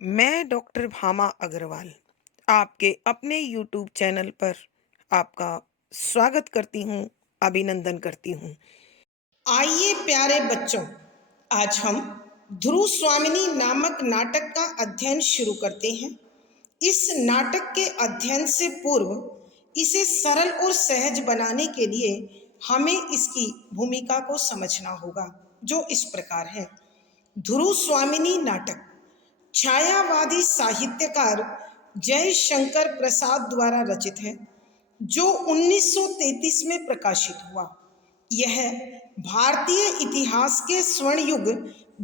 मैं डॉक्टर भामा अग्रवाल आपके अपने यूट्यूब चैनल पर आपका स्वागत करती हूँ, अभिनंदन करती हूँ। आइए प्यारे बच्चों, आज हम ध्रुव स्वामिनी नामक नाटक का अध्ययन शुरू करते हैं। इस नाटक के अध्ययन से पूर्व इसे सरल और सहज बनाने के लिए हमें इसकी भूमिका को समझना होगा, जो इस प्रकार है। ध्रुव स्वामिनी नाटक छायावादी साहित्यकार जयशंकर प्रसाद द्वारा रचित है, जो 1933 में प्रकाशित हुआ। यह भारतीय इतिहास के स्वर्ण युग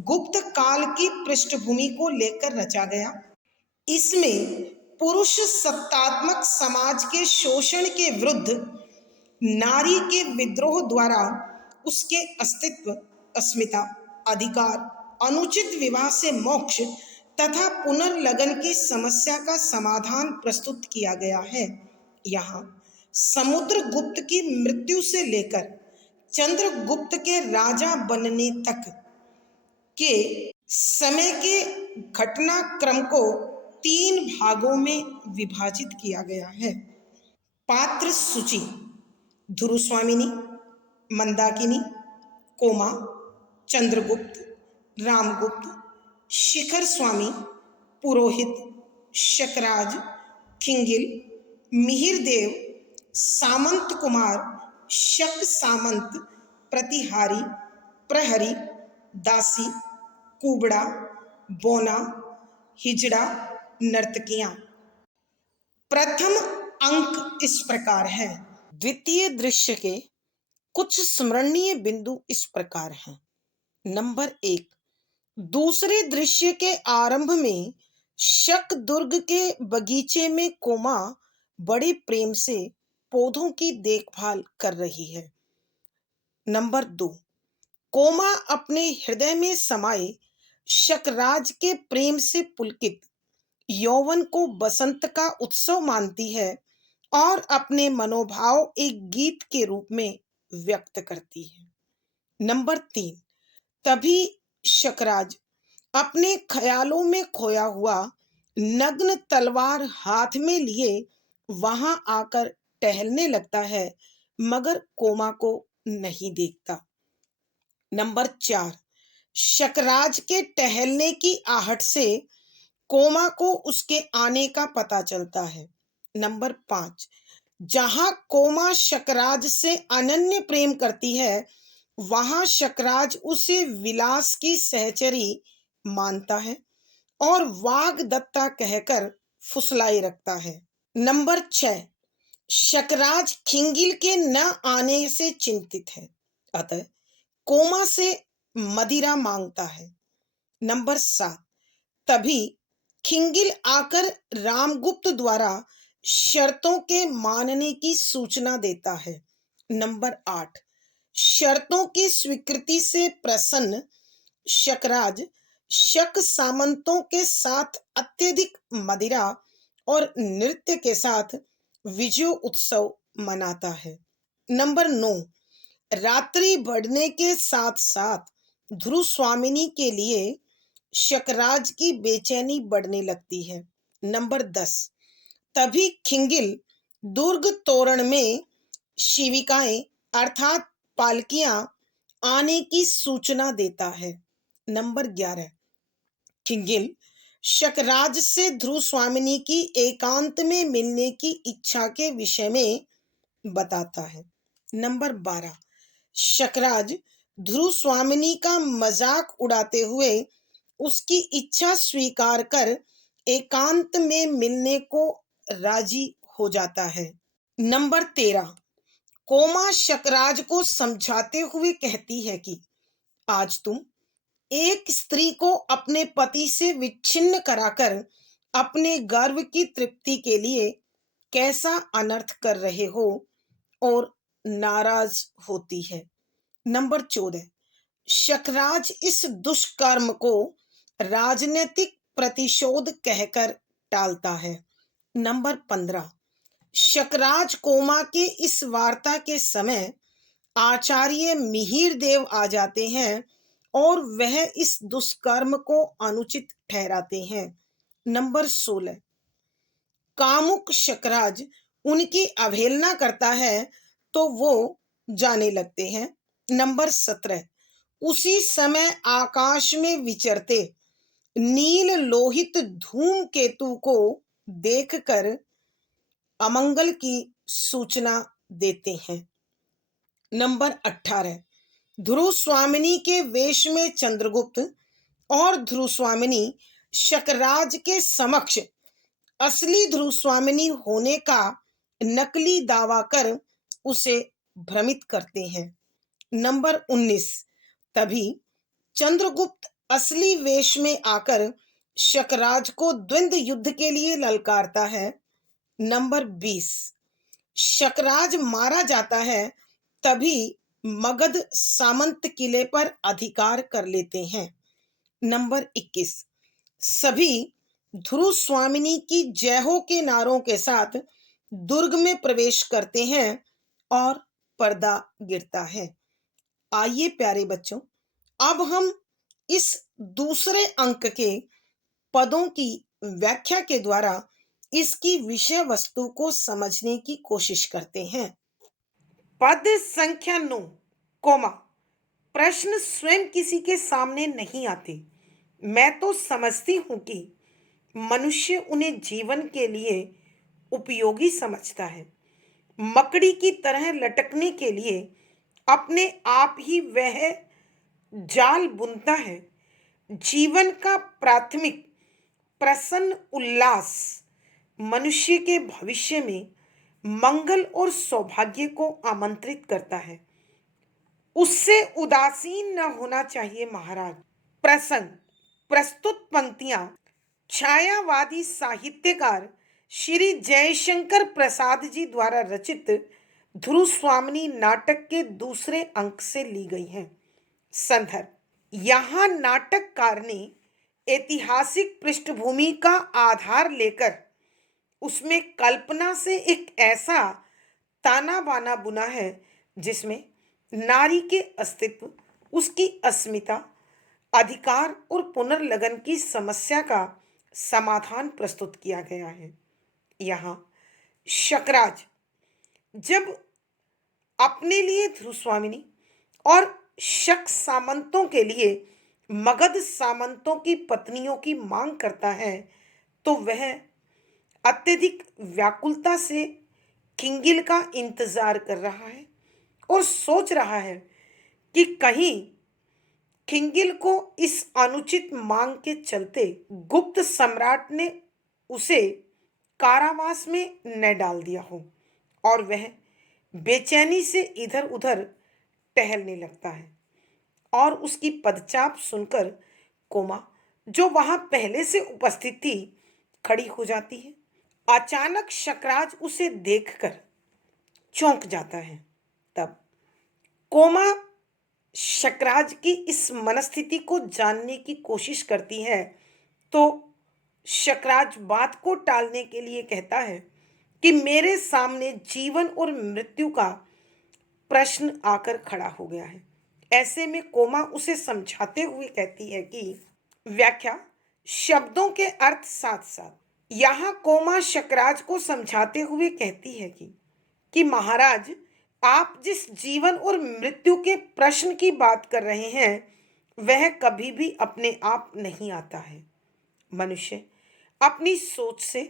गुप्त काल की पृष्ठभूमि को लेकर रचा गया। इसमें पुरुष सत्तात्मक समाज के शोषण के विरुद्ध नारी के विद्रोह द्वारा उसके अस्तित्व, अस्मिता, अधिकार, अनुचित विवाह से मोक्ष तथा पुनर्लगन की समस्या का समाधान प्रस्तुत किया गया है। यहाँ समुद्रगुप्त की मृत्यु से लेकर चंद्रगुप्त के राजा बनने तक के समय के घटनाक्रम को 3 भागों में विभाजित किया गया है। पात्र सूची: ध्रुव स्वामिनी, मंदाकिनी, कोमा, चंद्रगुप्त, रामगुप्त, शिखर स्वामी, पुरोहित, शकराज, खिंगिल, मिहिरदेव, सामंत कुमार, शक सामंत, प्रतिहारी, प्रहरी, दासी, कुबड़ा, बोना, हिजड़ा, नर्तकियां। प्रथम अंक इस प्रकार है। द्वितीय दृश्य के कुछ स्मरणीय बिंदु इस प्रकार हैं। नंबर 1, दूसरे दृश्य के आरंभ में शक दुर्ग के बगीचे में कोमा बड़े प्रेम से पौधों की देखभाल कर रही है। नंबर 2, कोमा अपने हृदय में समाये शकराज के प्रेम से पुलकित यौवन को बसंत का उत्सव मानती है और अपने मनोभाव एक गीत के रूप में व्यक्त करती है। नंबर 3, तभी शकराज अपने ख्यालों में खोया हुआ नग्न तलवार हाथ में लिए वहां आकर टहलने लगता है, मगर कोमा को नहीं देखता। नंबर 4, शकराज के टहलने की आहट से कोमा को उसके आने का पता चलता है। नंबर 5, जहां कोमा शकराज से अनन्य प्रेम करती है, वहां शकराज उसे विलास की सहचरी मानता है और वाग्दत्ता कहकर फुसलाए रखता है। नंबर 6, शकराज खिंगिल के न आने से चिंतित है, अतः कोमा से मदिरा मांगता है। नंबर 7, तभी खिंगिल आकर रामगुप्त द्वारा शर्तों के मानने की सूचना देता है। नंबर 8, शर्तों की स्वीकृति से प्रसन्न शकराज शक सामंतों के साथ अत्यधिक मदिरा और नृत्य के साथ विजय उत्सव मनाता है। नंबर 9, रात्रि बढ़ने के साथ साथ ध्रुव स्वामिनी के लिए शकराज की बेचैनी बढ़ने लगती है। नंबर 10, तभी खिंगिल दुर्ग तोरण में शिविकाएं अर्थात पालकियां आने की सूचना देता है। नंबर 11, खिंगिल शकराज से ध्रुव स्वामिनी की एकांत में मिलने की इच्छा के विषय में बताता है। नंबर 12, शकराज ध्रुव स्वामिनी का मजाक उड़ाते हुए उसकी इच्छा स्वीकार कर एकांत में मिलने को राजी हो जाता है। नंबर 13, कोमा शकराज को समझाते हुए कहती है कि आज तुम एक स्त्री को अपने पति से विच्छिन्न कराकर अपने गर्व की तृप्ति के लिए कैसा अनर्थ कर रहे हो और नाराज होती है। नंबर 14, शकराज इस दुष्कर्म को राजनीतिक प्रतिशोध कहकर टालता है। नंबर 15, शकराज कोमा के इस वार्ता के समय आचार्य मिहिरदेव आ जाते हैं और वह इस दुष्कर्म को अनुचित ठहराते हैं। नंबर 16, कामुक शकराज उनकी अवहेलना करता है तो वो जाने लगते हैं। नंबर 17, उसी समय आकाश में विचरते नील लोहित धूमकेतु को देखकर अमंगल की सूचना देते हैं। नंबर 18, ध्रुव स्वामिनी के वेश में चंद्रगुप्त और ध्रुव स्वामिनी शकराज के समक्ष असली ध्रुव स्वामिनी होने का नकली दावा कर उसे भ्रमित करते हैं। नंबर 19, तभी चंद्रगुप्त असली वेश में आकर शकराज को द्वंद्व युद्ध के लिए ललकारता है। नंबर 20, शकराज मारा जाता है तभी मगध सामंत किले पर अधिकार कर लेते हैं। नंबर 21, सभी ध्रुव स्वामिनी की जय हो के नारों के साथ दुर्ग में प्रवेश करते हैं और पर्दा गिरता है। आइए प्यारे बच्चों, अब हम इस दूसरे अंक के पदों की व्याख्या के द्वारा इसकी विषय वस्तु को समझने की कोशिश करते हैं। पद संख्या 9, कोमा, प्रश्न स्वयं किसी के सामने नहीं आते। मैं तो समझती हूं कि मनुष्य उन्हें जीवन के लिए उपयोगी समझता है। मकड़ी की तरह लटकने के लिए अपने आप ही वह जाल बुनता है। जीवन का प्राथमिक प्रसन्न उल्लास मनुष्य के भविष्य में मंगल और सौभाग्य को आमंत्रित करता है। उससे उदासीन न होना चाहिए महाराज। प्रसंग प्रस्तुत पंक्तियां छायावादी साहित्यकार श्री जयशंकर प्रसाद जी द्वारा रचित ध्रुव स्वामिनी नाटक के दूसरे अंक से ली गई हैं। संदर्भ, यहाँ नाटककार ने ऐतिहासिक पृष्ठभूमि का आधार लेकर उसमें कल्पना से एक ऐसा ताना बाना बुना है जिसमें नारी के अस्तित्व, उसकी अस्मिता, अधिकार और पुनर्लगन की समस्या का समाधान प्रस्तुत किया गया है। यहाँ शकराज जब अपने लिए ध्रुव स्वामिनी और शक सामंतों के लिए मगध सामंतों की पत्नियों की मांग करता है तो वह अत्यधिक व्याकुलता से किंगिल का इंतजार कर रहा है और सोच रहा है कि कहीं किंगिल को इस अनुचित मांग के चलते गुप्त सम्राट ने उसे कारावास में न डाल दिया हो, और वह बेचैनी से इधर उधर टहलने लगता है। और उसकी पदचाप सुनकर कोमा, जो वहां पहले से उपस्थित थी, खड़ी हो जाती है। अचानक शकराज उसे देखकर चौंक जाता है। तब कोमा शकराज की इस मनस्थिति को जानने की कोशिश करती है तो शकराज बात को टालने के लिए कहता है कि मेरे सामने जीवन और मृत्यु का प्रश्न आकर खड़ा हो गया है। ऐसे में कोमा उसे समझाते हुए कहती है कि व्याख्या शब्दों के अर्थ साथ साथ। यहाँ कोमा शकराज को समझाते हुए कहती है कि महाराज, आप जिस जीवन और मृत्यु के प्रश्न की बात कर रहे हैं वह कभी भी अपने आप नहीं आता है। मनुष्य अपनी सोच से,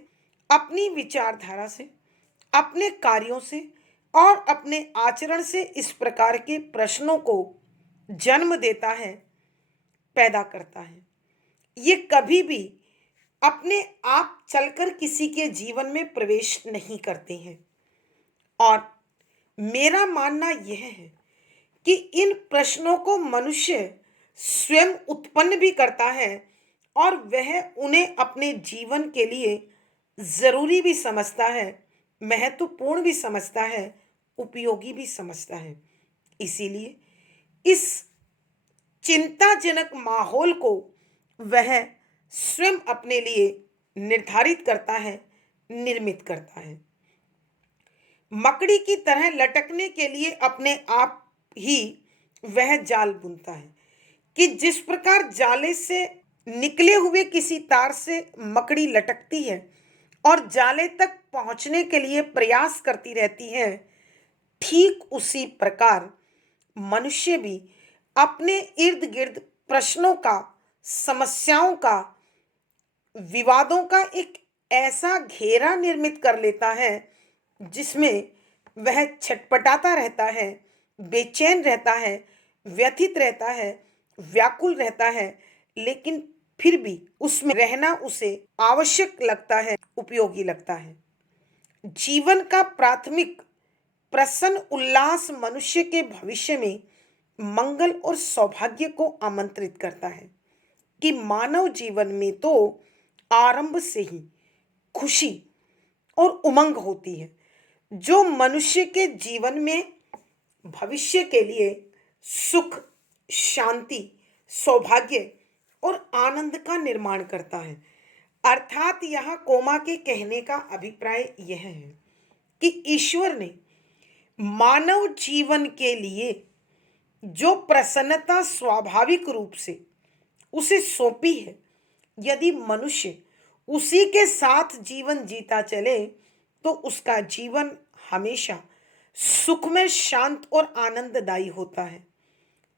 अपनी विचारधारा से, अपने कार्यों से और अपने आचरण से इस प्रकार के प्रश्नों को जन्म देता है, पैदा करता है। ये कभी भी अपने आप चलकर किसी के जीवन में प्रवेश नहीं करते हैं। और मेरा मानना यह है कि इन प्रश्नों को मनुष्य स्वयं उत्पन्न भी करता है और वह उन्हें अपने जीवन के लिए जरूरी भी समझता है, महत्वपूर्ण भी समझता है, उपयोगी भी समझता है। इसीलिए इस चिंताजनक माहौल को वह स्वयं अपने लिए निर्धारित करता है, निर्मित करता है। मकड़ी की तरह लटकने के लिए अपने आप ही वह जाल बुनता है कि जिस प्रकार जाले से निकले हुए किसी तार से मकड़ी लटकती है और जाले तक पहुंचने के लिए प्रयास करती रहती है, ठीक उसी प्रकार मनुष्य भी अपने इर्द गिर्द प्रश्नों का, समस्याओं का, विवादों का एक ऐसा घेरा निर्मित कर लेता है जिसमें वह छटपटाता रहता है, बेचैन रहता है, व्यथित रहता है, व्याकुल रहता है, लेकिन फिर भी उसमें रहना उसे आवश्यक लगता है, उपयोगी लगता है। जीवन का प्राथमिक प्रसन्न उल्लास मनुष्य के भविष्य में मंगल और सौभाग्य को आमंत्रित करता है कि मानव जीवन में तो आरंभ से ही खुशी और उमंग होती है, जो मनुष्य के जीवन में भविष्य के लिए सुख, शांति, सौभाग्य और आनंद का निर्माण करता है। अर्थात यहाँ कोमा के कहने का अभिप्राय यह है कि ईश्वर ने मानव जीवन के लिए जो प्रसन्नता स्वाभाविक रूप से उसे सौंपी है, यदि मनुष्य उसी के साथ जीवन जीता चले तो उसका जीवन हमेशा सुखमय, शांत और आनंददायी होता है।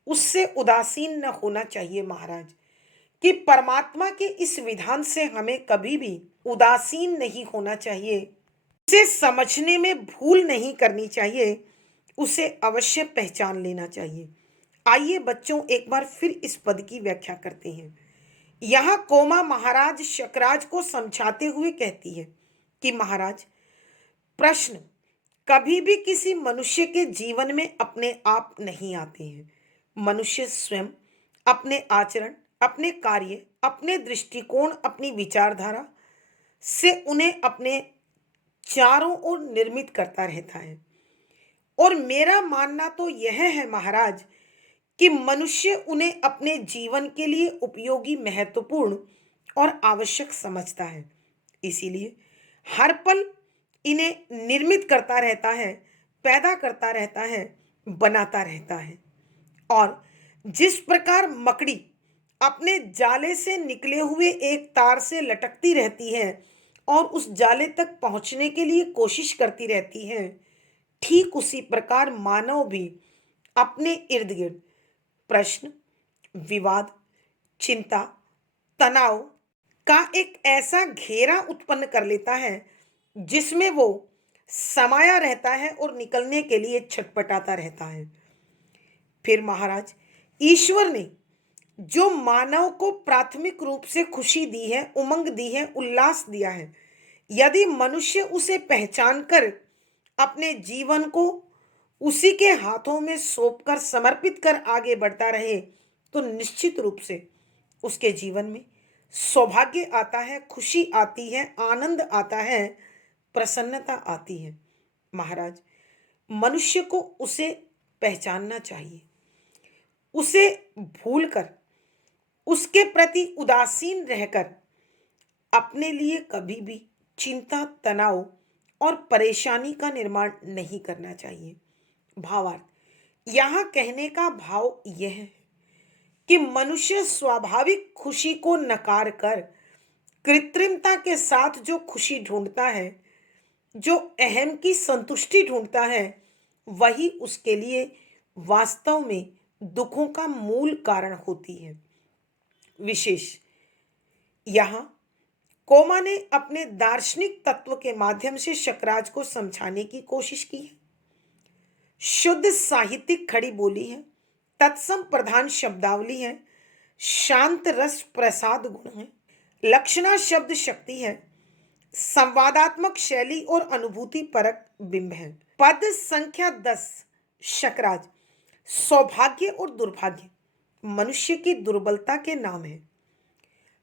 उससे उदासीन न होना चाहिए महाराज, कि परमात्मा के इस विधान से हमें कभी भी उदासीन नहीं होना चाहिए, उसे समझने में भूल नहीं करनी चाहिए, उसे अवश्य पहचान लेना चाहिए। आइए बच्चों, एक बार फिर इस पद की व्याख्या करते हैं। यहाँ कोमा महाराज शकराज को समझाते हुए कहती है कि महाराज, प्रश्न कभी भी किसी मनुष्य के जीवन में अपने आप नहीं आते हैं। मनुष्य स्वयं अपने आचरण, अपने कार्य, अपने दृष्टिकोण, अपनी विचारधारा से उन्हें अपने चारों ओर निर्मित करता रहता है। और मेरा मानना तो यह है महाराज कि मनुष्य उन्हें अपने जीवन के लिए उपयोगी, महत्वपूर्ण और आवश्यक समझता है। इसीलिए हर पल इन्हें निर्मित करता रहता है, पैदा करता रहता है, बनाता रहता है। और जिस प्रकार मकड़ी अपने जाले से निकले हुए एक तार से लटकती रहती है और उस जाले तक पहुंचने के लिए कोशिश करती रहती है, ठीक उसी प्रकार मानव भी अपने इर्द गिर्द प्रश्न, विवाद, चिंता, तनाव का एक ऐसा घेरा उत्पन्न कर लेता है जिसमें वो समाया रहता है और निकलने के लिए छटपटाता रहता है। फिर महाराज, ईश्वर ने जो मानव को प्राथमिक रूप से खुशी दी है, उमंग दी है, उल्लास दिया है, यदि मनुष्य उसे पहचान कर अपने जीवन को उसी के हाथों में सौंपकर, समर्पित कर आगे बढ़ता रहे, तो निश्चित रूप से उसके जीवन में सौभाग्य आता है, खुशी आती है, आनंद आता है, प्रसन्नता आती है। महाराज, मनुष्य को उसे पहचानना चाहिए, उसे भूलकर, उसके प्रति उदासीन रहकर अपने लिए कभी भी चिंता, तनाव और परेशानी का निर्माण नहीं करना चाहिए। भावार्थ, यहाँ कहने का भाव यह है कि मनुष्य स्वाभाविक खुशी को नकार कर कृत्रिमता के साथ जो खुशी ढूंढता है, जो अहम की संतुष्टि ढूंढता है, वही उसके लिए वास्तव में दुखों का मूल कारण होती है। विशेष यहाँ कोमा ने अपने दार्शनिक तत्व के माध्यम से शकराज को समझाने की कोशिश की है। शुद्ध साहित्यिक खड़ी बोली है, तत्सम प्रधान शब्दावली है, शांत रस प्रसाद गुण है, लक्षणा शब्द शक्ति है, संवादात्मक शैली और अनुभूति परक बिंब है। पद संख्या 10 शकराज, सौभाग्य और दुर्भाग्य मनुष्य की दुर्बलता के नाम है।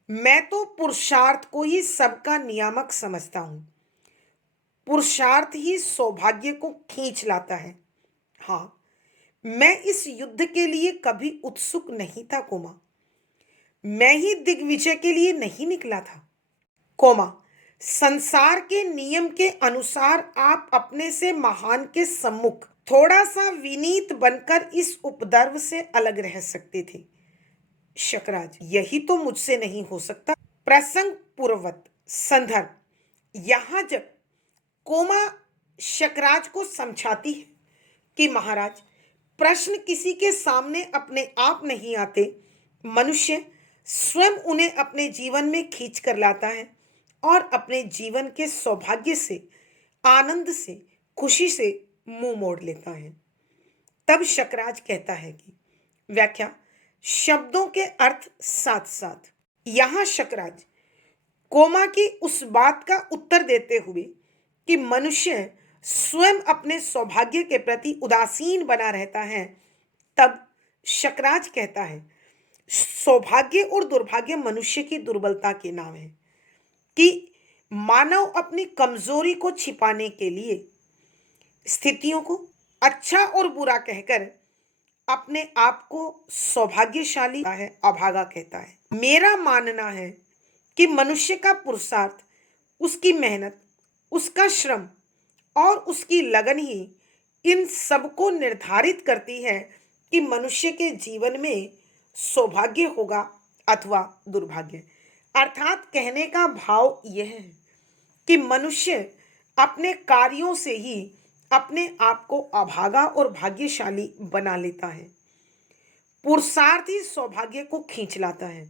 मैं तो पुरुषार्थ को ही सबका नियामक समझता हूं। पुरुषार्थ ही सौभाग्य को खींच लाता है। हाँ, मैं इस युद्ध के लिए कभी उत्सुक नहीं था कोमा। मैं ही दिग्विजय के लिए नहीं निकला था। कोमा, संसार के नियम के अनुसार आप अपने से महान के सम्मुख थोड़ा सा विनीत बनकर इस उपद्रव से अलग रह सकते थे, शकराज, यही तो मुझसे नहीं हो सकता। प्रसंग पूर्ववत संदर्भ। यहाँ जब कोमा शकराज को समझाती है कि महाराज, प्रश्न किसी के सामने अपने आप नहीं आते, मनुष्य स्वयं उन्हें अपने जीवन में खींच कर लाता है और अपने जीवन के सौभाग्य से, आनंद से, खुशी से मुंह मोड़ लेता है। तब शकराज कहता है कि व्याख्या, शब्दों के अर्थ साथ साथ। यहां शकराज कोमा की उस बात का उत्तर देते हुए कि मनुष्य स्वयं अपने सौभाग्य के प्रति उदासीन बना रहता है, तब शकराज कहता है सौभाग्य और दुर्भाग्य मनुष्य की दुर्बलता के नाम है कि मानव अपनी कमजोरी को छिपाने के लिए स्थितियों को अच्छा और बुरा कहकर अपने आप को सौभाग्यशाली है, अभागा कहता है। मेरा मानना है कि मनुष्य का पुरुषार्थ, उसकी मेहनत, उसका श्रम और उसकी लगन ही इन सबको निर्धारित करती है कि मनुष्य के जीवन में सौभाग्य होगा अथवा दुर्भाग्य। अर्थात कहने का भाव यह है कि मनुष्य अपने कार्यों से ही अपने आप को अभागा और भाग्यशाली बना लेता है। पुरुषार्थ ही सौभाग्य को खींच लाता है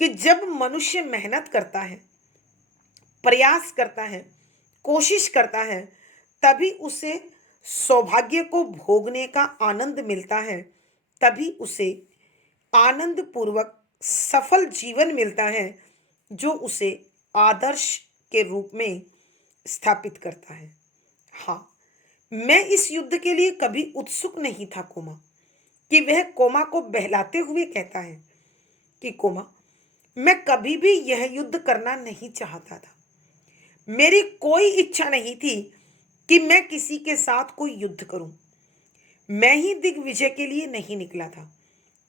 कि जब मनुष्य मेहनत करता है, प्रयास करता है, कोशिश करता है, तभी उसे सौभाग्य को भोगने का आनंद मिलता है, तभी उसे आनंद पूर्वक सफल जीवन मिलता है जो उसे आदर्श के रूप में स्थापित करता है। हाँ, मैं इस युद्ध के लिए कभी उत्सुक नहीं था कोमा, कि वह कोमा को बहलाते हुए कहता है कि कोमा, मैं कभी भी यह युद्ध करना नहीं चाहता था। मेरी कोई इच्छा नहीं थी कि मैं किसी के साथ कोई युद्ध करूं। मैं ही दिग्विजय के लिए नहीं निकला था,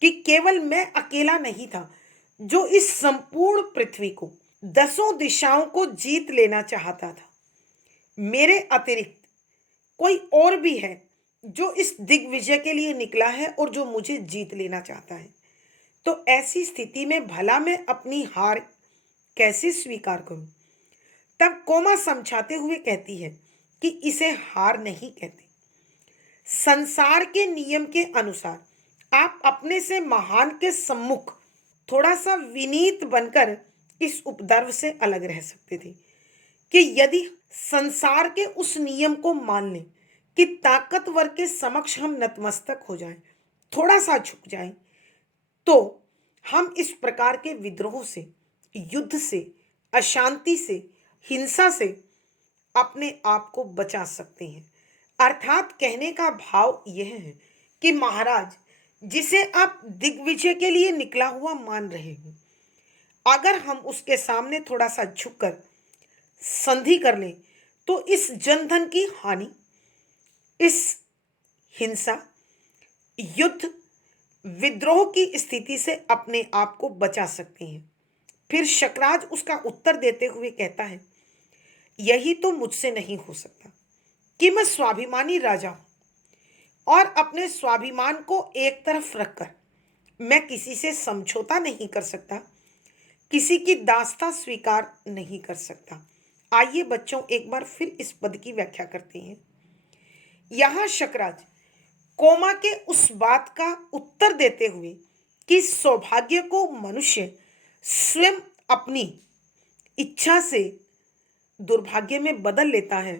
कि केवल मैं अकेला नहीं था जो इस संपूर्ण पृथ्वी को, दसों दिशाओं को जीत लेना चाहता था। मेरे अतिरिक्त कोई और भी है जो इस दिग्विजय के लिए निकला है और जो मुझे जीत लेना चाहता है। तो ऐसी स्थिति में भला मैं अपनी हार कैसे स्वीकार करूं? तब कोमा समझाते हुए कहती है कि इसे हार नहीं कहते। संसार के नियम के अनुसार आप अपने से महान के सम्मुख थोड़ा सा विनीत बनकर इस उपद्रव से अलग रह सकते थे, कि यदि संसार के उस नियम को मान लें कि ताकतवर के समक्ष हम नतमस्तक हो जाएं, थोड़ा सा झुक जाएं, तो हम इस प्रकार के विद्रोह से, युद्ध से, अशांति से, हिंसा से अपने आप को बचा सकते हैं। अर्थात कहने का भाव यह है कि महाराज, जिसे आप दिग्विजय के लिए निकला हुआ मान रहे हो, अगर हम उसके सामने थोड़ा सा झुककर संधि कर लें तो इस जनधन की हानि, इस हिंसा, युद्ध, विद्रोह की स्थिति से अपने आप को बचा सकते हैं। फिर शकराज उसका उत्तर देते हुए कहता है, यही तो मुझसे नहीं हो सकता कि मैं स्वाभिमानी राजा हूं और अपने स्वाभिमान को एक तरफ रखकर मैं किसी से समझौता नहीं कर सकता, किसी की दास्ता स्वीकार नहीं कर सकता। आइए बच्चों, एक बार फिर इस पद की व्याख्या करते हैं। यहां शकराज कोमा के उस बात का उत्तर देते हुए कि सौभाग्य को मनुष्य स्वयं अपनी इच्छा से दुर्भाग्य में बदल लेता है,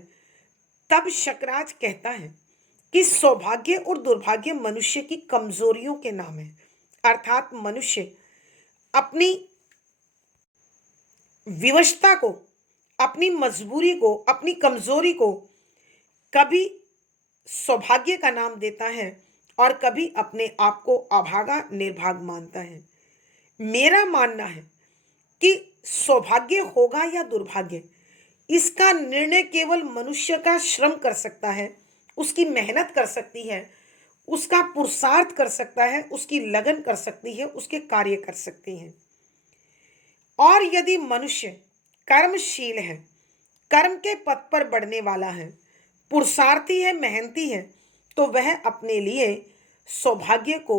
तब शकराज कहता है कि सौभाग्य और दुर्भाग्य मनुष्य की कमजोरियों के नाम है। अर्थात मनुष्य अपनी विवशता को, अपनी मजबूरी को, अपनी कमजोरी को कभी सौभाग्य का नाम देता है और कभी अपने आप को अभागा, निर्भाग मानता है। मेरा मानना है कि सौभाग्य होगा या दुर्भाग्य, इसका निर्णय केवल मनुष्य का श्रम कर सकता है, उसकी मेहनत कर सकती है, उसका पुरुषार्थ कर सकता है, उसकी लगन कर सकती है, उसके कार्य कर सकती हैं। और यदि मनुष्य कर्मशील है, कर्म के पथ पर बढ़ने वाला है, पुरुषार्थी है, मेहनती है, तो वह अपने लिए सौभाग्य को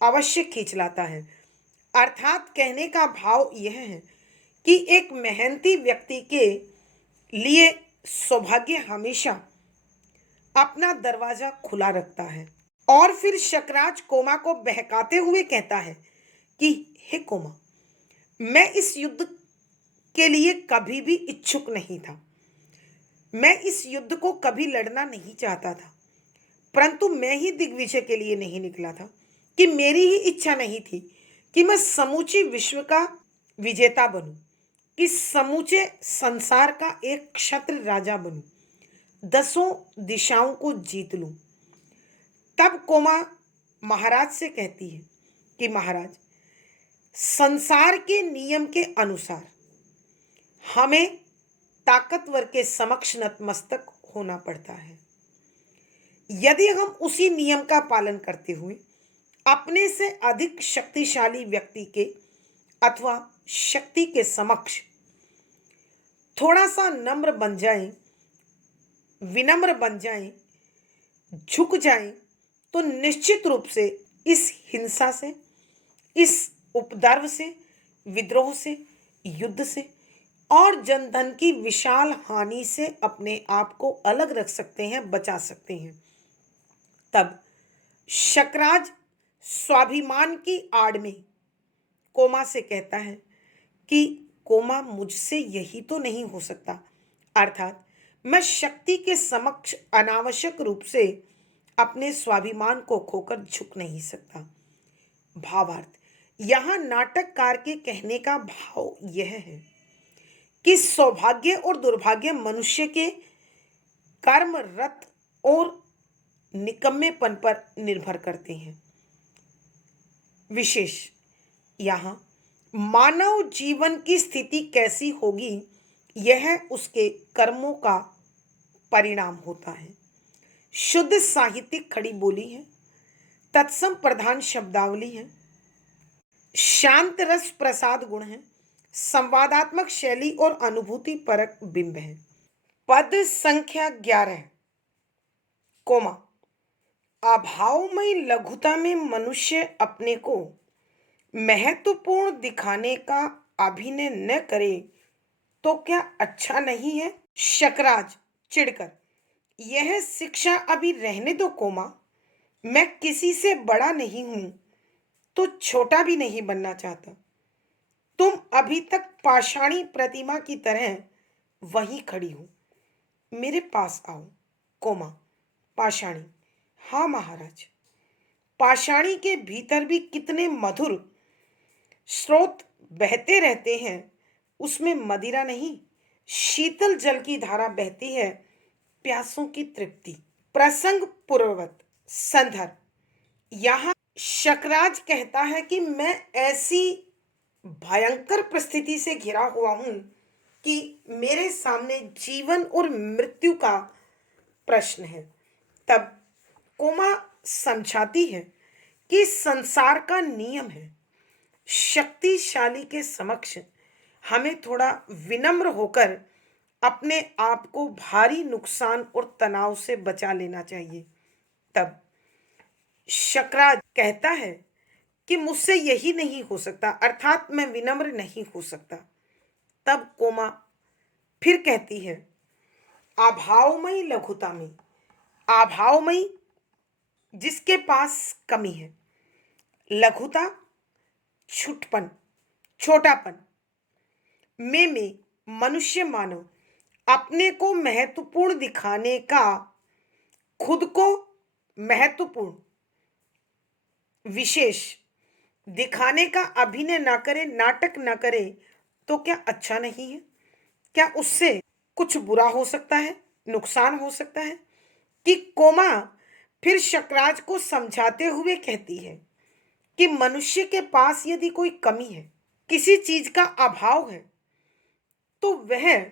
अवश्य खींच लाता है। अर्थात कहने का भाव यह है कि एक मेहनती व्यक्ति के लिए सौभाग्य हमेशा अपना दरवाजा खुला रखता है। और फिर शकराज कोमा को बहकाते हुए कहता है कि हे कोमा, मैं इस युद्ध के लिए कभी भी इच्छुक नहीं था। मैं इस युद्ध को कभी लड़ना नहीं चाहता था, परंतु मैं ही दिग्विजय के लिए नहीं निकला था कि मेरी ही इच्छा नहीं थी कि मैं समूची विश्व का विजेता बनूं, कि समूचे संसार का एक क्षत्र राजा बनूं, दसों दिशाओं को जीत लूं। तब कोमा महाराज से कहती है कि महाराज, संसार के नियम के अनुसार हमें ताकतवर के समक्ष नतमस्तक होना पड़ता है। यदि हम उसी नियम का पालन करते हुए अपने से अधिक शक्तिशाली व्यक्ति के अथवा शक्ति के समक्ष थोड़ा सा नम्र बन जाएं, विनम्र बन जाएं, झुक जाएं, तो निश्चित रूप से इस हिंसा से, इस उपद्रव से, विद्रोह से, युद्ध से और जनधन की विशाल हानि से अपने आप को अलग रख सकते हैं, बचा सकते हैं। तब शकराज स्वाभिमान की आड़ में कोमा से कहता है कि कोमा, मुझसे यही तो नहीं हो सकता। अर्थात मैं शक्ति के समक्ष अनावश्यक रूप से अपने स्वाभिमान को खोकर झुक नहीं सकता। भावार्थ, यहाँ नाटककार के कहने का भाव यह है कि सौभाग्य और दुर्भाग्य मनुष्य के कर्म, रत और निकम्मेपन पर निर्भर करते हैं। विशेष यहाँ मानव जीवन की स्थिति कैसी होगी, यह उसके कर्मों का परिणाम होता है। शुद्ध साहित्यिक खड़ी बोली है, तत्सम प्रधान शब्दावली है, शांत रस प्रसाद गुण है, संवादात्मक शैली और अनुभूति परक बिंब है। पद संख्या 11 कोमा, अभावमयी लघुता में मनुष्य अपने को महत्वपूर्ण दिखाने का अभिनय न करे तो क्या अच्छा नहीं है? शकराज चिढ़कर, यह शिक्षा अभी रहने दो कोमा। मैं किसी से बड़ा नहीं हूं तो छोटा भी नहीं बनना चाहता। तुम अभी तक पाषाणी प्रतिमा की तरह वहीं खड़ी हो। मेरे पास आओ। कोमा पाषाणी, हाँ महाराज। पाषाणी के भीतर भी कितने मधुर स्रोत बहते रहते हैं। उसमें मदिरा नहीं, शीतल जल की धारा बहती है, प्यासों की तृप्ति। प्रसंग पूर्ववत संदर्भ, यहाँ शकराज कहता है कि मैं ऐसी भयंकर परिस्थिति से घिरा हुआ हूं कि मेरे सामने जीवन और मृत्यु का प्रश्न है। तब कोमा समझाती है कि संसार का नियम है, शक्तिशाली के समक्ष हमें थोड़ा विनम्र होकर अपने आप को भारी नुकसान और तनाव से बचा लेना चाहिए। तब शकराज कहता है कि मुझसे यही नहीं हो सकता, अर्थात मैं विनम्र नहीं हो सकता। तब कोमा फिर कहती है, अभावमयी लघुता में, अभावमयी जिसके पास कमी है, लघुता छुटपन, छोटापन में मनुष्य मानव अपने को महत्वपूर्ण दिखाने का, खुद को महत्वपूर्ण विशेष दिखाने का अभिनय ना करे, नाटक ना करे तो क्या अच्छा नहीं है? क्या उससे कुछ बुरा हो सकता है, नुकसान हो सकता है? कि कोमा फिर शकराज को समझाते हुए कहती है कि मनुष्य के पास यदि कोई कमी है, किसी चीज का अभाव है, तो वह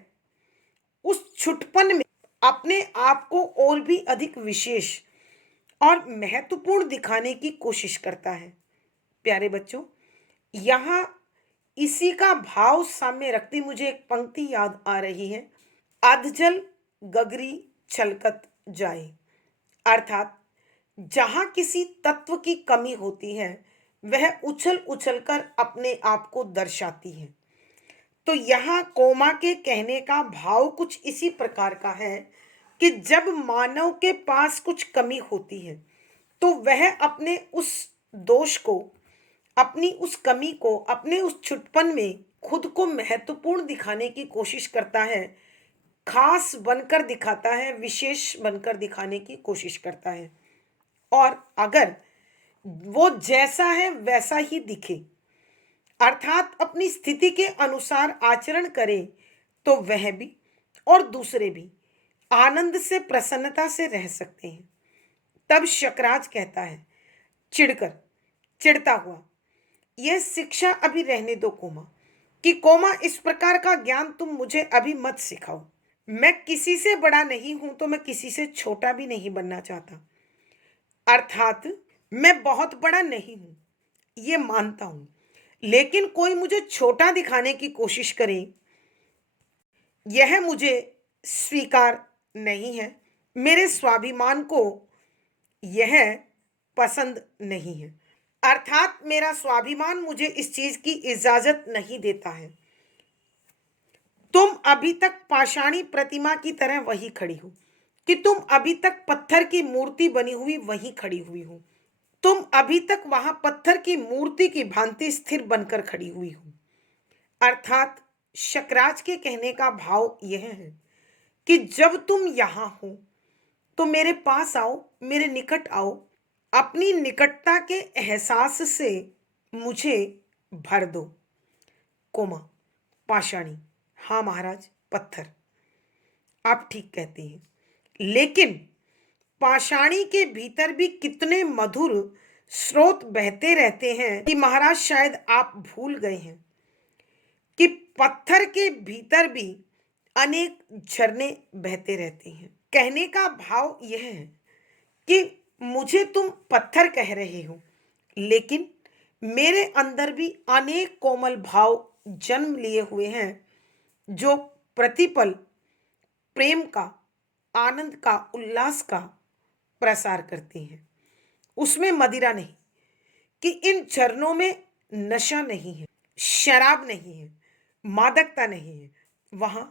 उस छुटपन में अपने आप को और भी अधिक विशेष और महत्वपूर्ण दिखाने की कोशिश करता है। प्यारे बच्चों, यहाँ इसी का भाव सामने रखती मुझे एक पंक्ति याद आ रही है, अधजल गगरी छलकत जाए। अर्थात जहाँ किसी तत्व की कमी होती है, वह उछल उछल कर अपने आप को दर्शाती है। तो यहाँ कोमा के कहने का भाव कुछ इसी प्रकार का है कि जब मानव के पास कुछ कमी होती है तो वह अपने उस दोष को, अपनी उस कमी को, अपने उस छुटपन में खुद को महत्वपूर्ण दिखाने की कोशिश करता है, खास बनकर दिखाता है, विशेष बनकर दिखाने की कोशिश करता है। और अगर वो जैसा है वैसा ही दिखे, अर्थात अपनी स्थिति के अनुसार आचरण करे, तो वह भी और दूसरे भी आनंद से, प्रसन्नता से रह सकते हैं। तब शकराज कहता है, चिढ़कर, चिढ़ता हुआ, यह शिक्षा अभी रहने दो कोमा, कि कोमा इस प्रकार का ज्ञान तुम मुझे अभी मत सिखाओ। मैं किसी से बड़ा नहीं हूं तो मैं किसी से छोटा भी नहीं बनना चाहता। अर्थात मैं बहुत बड़ा नहीं हूं, ये मानता हूं, लेकिन कोई मुझे छोटा दिखाने की कोशिश करे, यह मुझे स्वीकार नहीं है। मेरे स्वाभिमान को यह पसंद नहीं है। अर्थात मेरा स्वाभिमान मुझे इस चीज की इजाजत नहीं देता है। तुम अभी तक पाषाणी प्रतिमा की तरह वही खड़ी हो, कि तुम अभी तक पत्थर की मूर्ति बनी हुई वहीं खड़ी हुई हो। तुम अभी तक वहां पत्थर की मूर्ति की भांति स्थिर बनकर खड़ी हुई हो। अर्थात शकराज के कहने का भाव यह है कि जब तुम यहां हो तो मेरे पास आओ, मेरे निकट आओ, अपनी निकटता के एहसास से मुझे भर दो। कोमा, पाषाणी, हाँ महाराज, पत्थर, आप ठीक कहते हैं, लेकिन पाषाणी के भीतर भी कितने मधुर स्रोत बहते रहते हैं कि महाराज शायद आप भूल गए हैं कि पत्थर के भीतर भी अनेक झरने बहते रहते हैं। कहने का भाव यह है कि मुझे तुम पत्थर कह रहे हो, लेकिन मेरे अंदर भी अनेक कोमल भाव जन्म लिए हुए हैं, जो प्रतिपल प्रेम का, आनंद का, उल्लास का प्रसार करते हैं। उसमें मदिरा नहीं, कि इन झरनों में नशा नहीं है, शराब नहीं है, मादकता नहीं है। वहां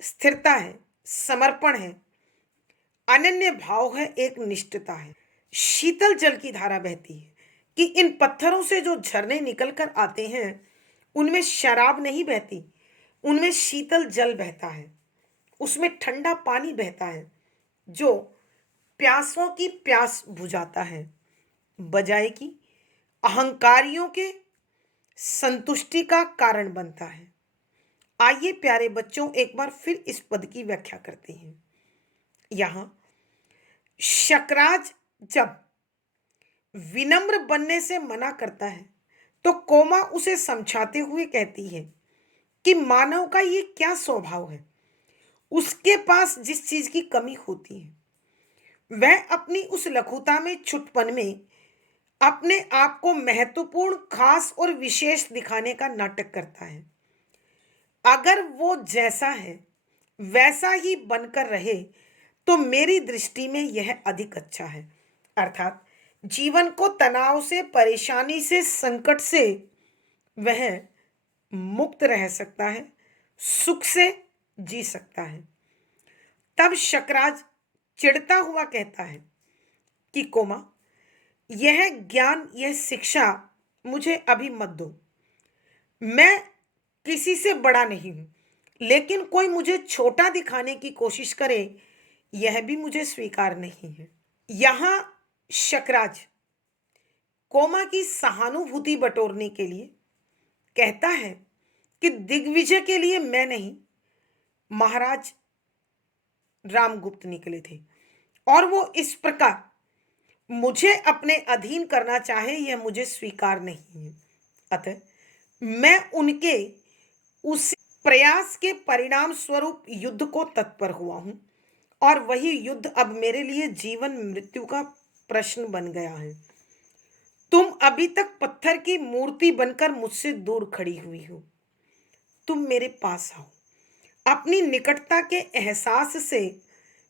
स्थिरता है, समर्पण है, अनन्य भाव है, एक निष्ठता है। शीतल जल की धारा बहती है, कि इन पत्थरों से जो झरने निकल कर आते हैं उनमें शराब नहीं बहती, उनमें शीतल जल बहता है, उसमें ठंडा पानी बहता है, जो प्यासों की प्यास बुझाता है, बजाय की अहंकारियों के संतुष्टि का कारण बनता है। आइए प्यारे बच्चों, एक बार फिर इस पद की व्याख्या करते हैं। यहां शकराज जब विनम्र बनने से मना करता है तो कोमा उसे समझाते हुए कहती है कि मानव का ये क्या स्वभाव है, उसके पास जिस चीज की कमी होती है वह अपनी उस लघुता में, छुटपन में अपने आप को महत्वपूर्ण, खास और विशेष दिखाने का नाटक करता है। अगर वो जैसा है वैसा ही बनकर रहे तो मेरी दृष्टि में यह अधिक अच्छा है। अर्थात जीवन को तनाव से, परेशानी से, संकट से वह मुक्त रह सकता है, सुख से जी सकता है। तब शकराज चिढ़ता हुआ कहता है कि कोमा, यह ज्ञान, यह शिक्षा मुझे अभी मत दो। मैं किसी से बड़ा नहीं हूं, लेकिन कोई मुझे छोटा दिखाने की कोशिश करे, यह भी मुझे स्वीकार नहीं है। यहां शकराज कोमा की सहानुभूति बटोरने के लिए कहता है कि दिग्विजय के लिए मैं नहीं, महाराज रामगुप्त निकले थे, और वो इस प्रकार मुझे अपने अधीन करना चाहे, यह मुझे स्वीकार नहीं है। अतः मैं उनके उस प्रयास के परिणाम स्वरूप युद्ध को तत्पर हुआ हूं, और वही युद्ध अब मेरे लिए जीवन मृत्यु का प्रश्न बन गया है। तुम अभी तक पत्थर की मूर्ति बनकर मुझसे दूर खड़ी हुई हो, तुम मेरे पास आओ, अपनी निकटता के एहसास से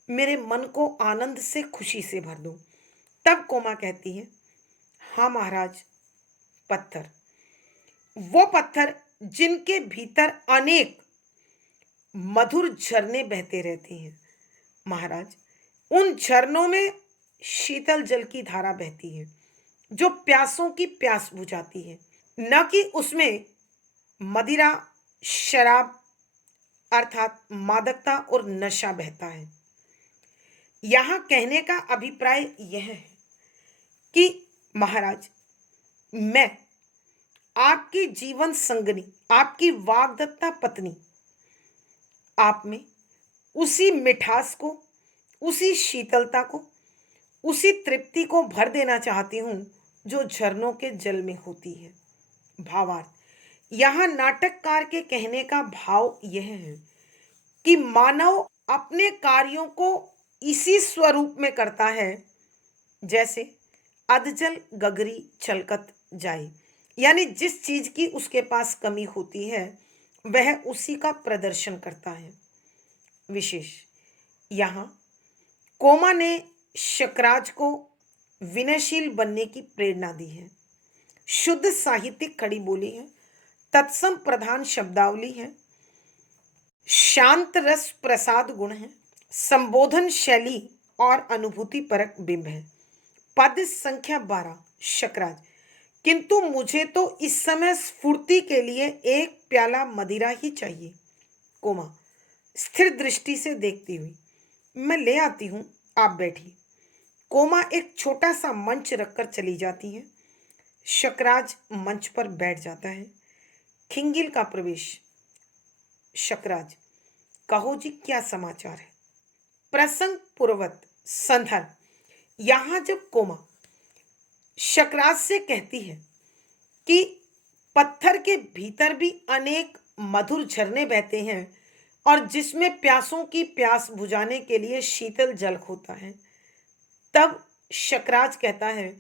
मेरे मन को आनंद से, खुशी से भर दो। तब कोमा कहती है, हाँ महाराज, पत्थर, वो पत्थर जिनके भीतर अनेक मधुर झरने बहते रहते हैं। महाराज, उन झरनों में शीतल जल की धारा बहती है जो प्यासों की प्यास बुझाती है, न कि उसमें मदिरा, शराब अर्थात मादकता और नशा बहता है। यहां कहने का अभिप्राय यह है कि महाराज, मैं आपकी जीवन संगनी, आपकी वाग्दत्ता पत्नी, आप में उसी मिठास को, उसी शीतलता को, उसी तृप्ति को भर देना चाहती हूं जो झरनों के जल में होती है। भावार्थ, यहां नाटककार के कहने का भाव यह है कि मानव अपने कार्यों को इसी स्वरूप में करता है जैसे अधजल गगरी छलकत जाए, यानी जिस चीज की उसके पास कमी होती है वह उसी का प्रदर्शन करता है। विशेष यहाँ कोमा ने शकराज को विनयशील बनने की प्रेरणा दी है। शुद्ध साहित्यिक खड़ी बोली है, तत्सम प्रधान शब्दावली है, शांत रस प्रसाद गुण है, संबोधन शैली और अनुभूति परक बिंब है। पद संख्या 12 शकराज, किंतु मुझे तो इस समय स्फूर्ति के लिए एक प्याला मदिरा ही चाहिए। कोमा स्थिर दृष्टि से देखती हुई, मैं ले आती हूं, आप बैठिए। कोमा एक छोटा सा मंच रखकर चली जाती है। शकराज मंच पर बैठ जाता है। खिंगिल का प्रवेश। शकराज, कहो जी क्या समाचार है। प्रसंग पूर्वत संदर्भ, यहां जब कोमा शकराज से कहती है कि पत्थर के भीतर भी अनेक मधुर झरने बहते हैं और जिसमें प्यासों की प्यास बुझाने के लिए शीतल जल होता है, तब शकराज कहता है,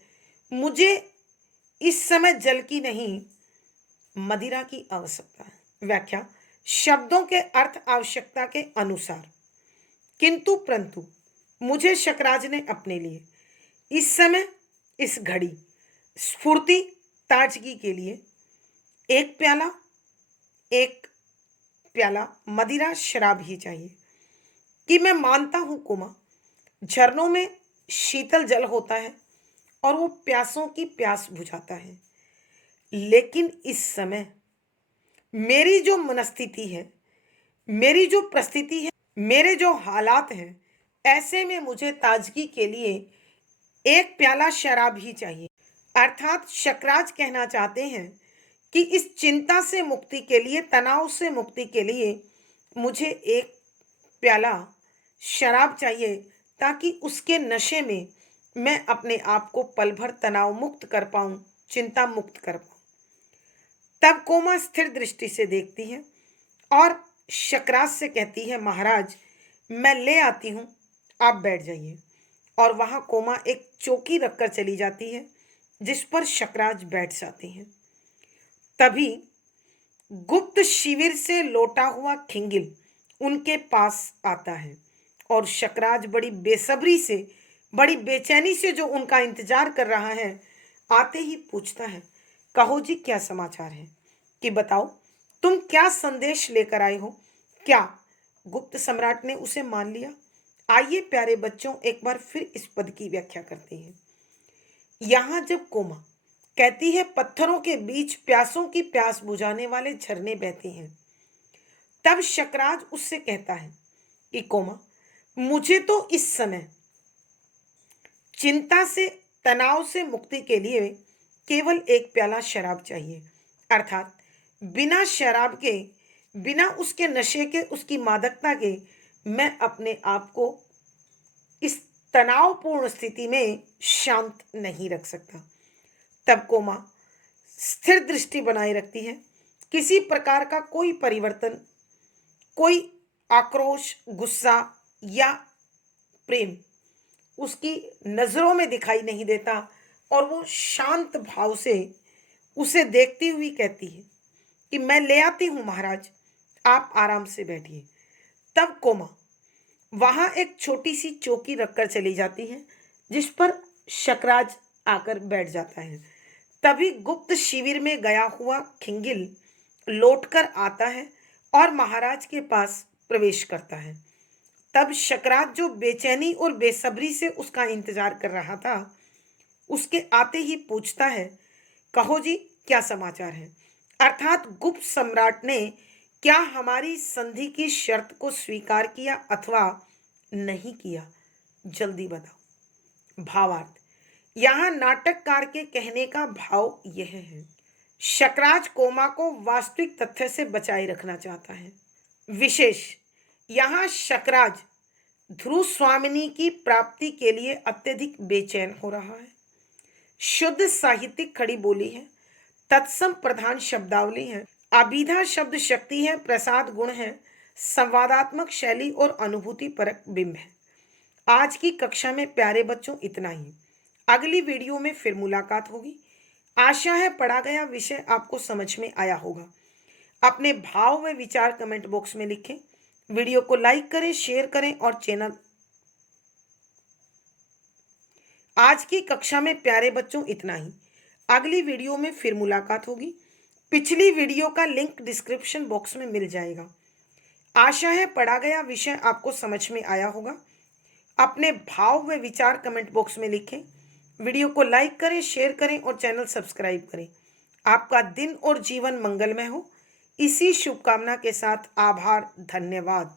मुझे इस समय जल की नहीं मदिरा की आवश्यकता है। व्याख्या, शब्दों के अर्थ आवश्यकता के अनुसार, किंतु परंतु मुझे शकराज ने अपने लिए इस समय, इस घड़ी स्फूर्ति ताजगी के लिए एक प्याला मदिरा शराब ही चाहिए। कि मैं मानता हूं कोमा, झरनों में शीतल जल होता है और वो प्यासों की प्यास बुझाता है, लेकिन इस समय मेरी जो मनस्थिति है, मेरी जो परिस्थिति है, मेरे जो हालात हैं, ऐसे में मुझे ताजगी के लिए एक प्याला शराब ही चाहिए। अर्थात शकराज कहना चाहते हैं कि इस चिंता से मुक्ति के लिए, तनाव से मुक्ति के लिए मुझे एक प्याला शराब चाहिए, ताकि उसके नशे में मैं अपने आप को पल भर तनाव मुक्त कर पाऊं, चिंता मुक्त कर पाऊं। तब कोमा स्थिर दृष्टि से देखती है और शकराज से कहती है, महाराज मैं ले आती हूं, आप बैठ जाइए। और वहां कोमा एक चौकी रखकर चली जाती है जिस पर शकराज बैठ जाते हैं। तभी गुप्त शिविर से लौटा हुआ खिंगिल उनके पास आता है और शकराज बड़ी बेसब्री से, बड़ी बेचैनी से जो उनका इंतजार कर रहा है, आते ही पूछता है, कहो जी क्या समाचार है। कि बताओ तुम क्या संदेश लेकर आए हो। क्या गुप्त सम्राट ने उसे मान लिया। आइए प्यारे बच्चों, एक बार फिर इस पद की व्याख्या करते हैं। यहां जब कोमा कहती है पत्थरों के बीच प्यासों की प्यास बुझाने वाले झरने बहते हैं, तब शकराज उससे कहता है कि कोमा, मुझे तो इस समय चिंता से, तनाव से मुक्ति के लिए केवल एक प्याला शराब चाहिए। अर्थात बिना शराब के, बिना उसके नशे के, उसकी मादकता के मैं अपने आप को इस तनावपूर्ण स्थिति में शांत नहीं रख सकता। तब कोमा स्थिर दृष्टि बनाए रखती है। किसी प्रकार का कोई परिवर्तन, कोई आक्रोश, गुस्सा या प्रेम उसकी नजरों में दिखाई नहीं देता और वो शांत भाव से उसे देखती हुई कहती है कि मैं ले आती हूं महाराज, आप आराम से बैठिए। तब कोमा वहां एक छोटी सी चौकी रखकर चली जाती है जिस पर शकराज आकर बैठ जाता है। तभी गुप्त शिविर में गया हुआ खिंगिल लौटकर आता है और महाराज के पास प्रवेश करता है। तब शकराज, जो बेचैनी और बेसब्री से उसका इंतजार कर रहा था, उसके आते ही पूछता है, कहो जी, क्या समाचार है? अर्थात गुप्त सम्राट ने क्या हमारी संधि की शर्त को स्वीकार किया अथवा नहीं किया? जल्दी बताओ। भावार्थ, यहां नाटककार के कहने का भाव यह है, शकराज कोमा को वास्तविक तथ्य से बचाए रखना चाहता है। विशेष, यहां शकराज ध्रुव स्वामिनी की प्राप्ति के लिए अत्यधिक बेचैन हो रहा है। शुद्ध साहित्यिक खड़ी बोली है, तत्सम प्रधान शब्दावली है, अभिधा शब्द शक्ति है, प्रसाद गुण है, संवादात्मक शैली और अनुभूति परक बिंब है। आज की कक्षा में प्यारे बच्चों इतना ही। अगली वीडियो में फिर मुलाकात होगी। आशा है पढ़ा गया विषय आपको समझ में आया होगा। अपने भाव व विचार कमेंट बॉक्स में लिखें। वीडियो को लाइक करें, शेयर करें और चैनल। आज की कक्षा में प्यारे बच्चों इतना ही। अगली वीडियो में फिर मुलाकात होगी। पिछली वीडियो का लिंक डिस्क्रिप्शन बॉक्स में मिल जाएगा। आशा है पढ़ा गया विषय आपको समझ में आया होगा। अपने भाव व विचार कमेंट बॉक्स में लिखें। वीडियो को लाइक करें, शेयर करें और चैनल सब्सक्राइब करें। आपका दिन और जीवन मंगलमय हो, इसी शुभकामना के साथ आभार, धन्यवाद।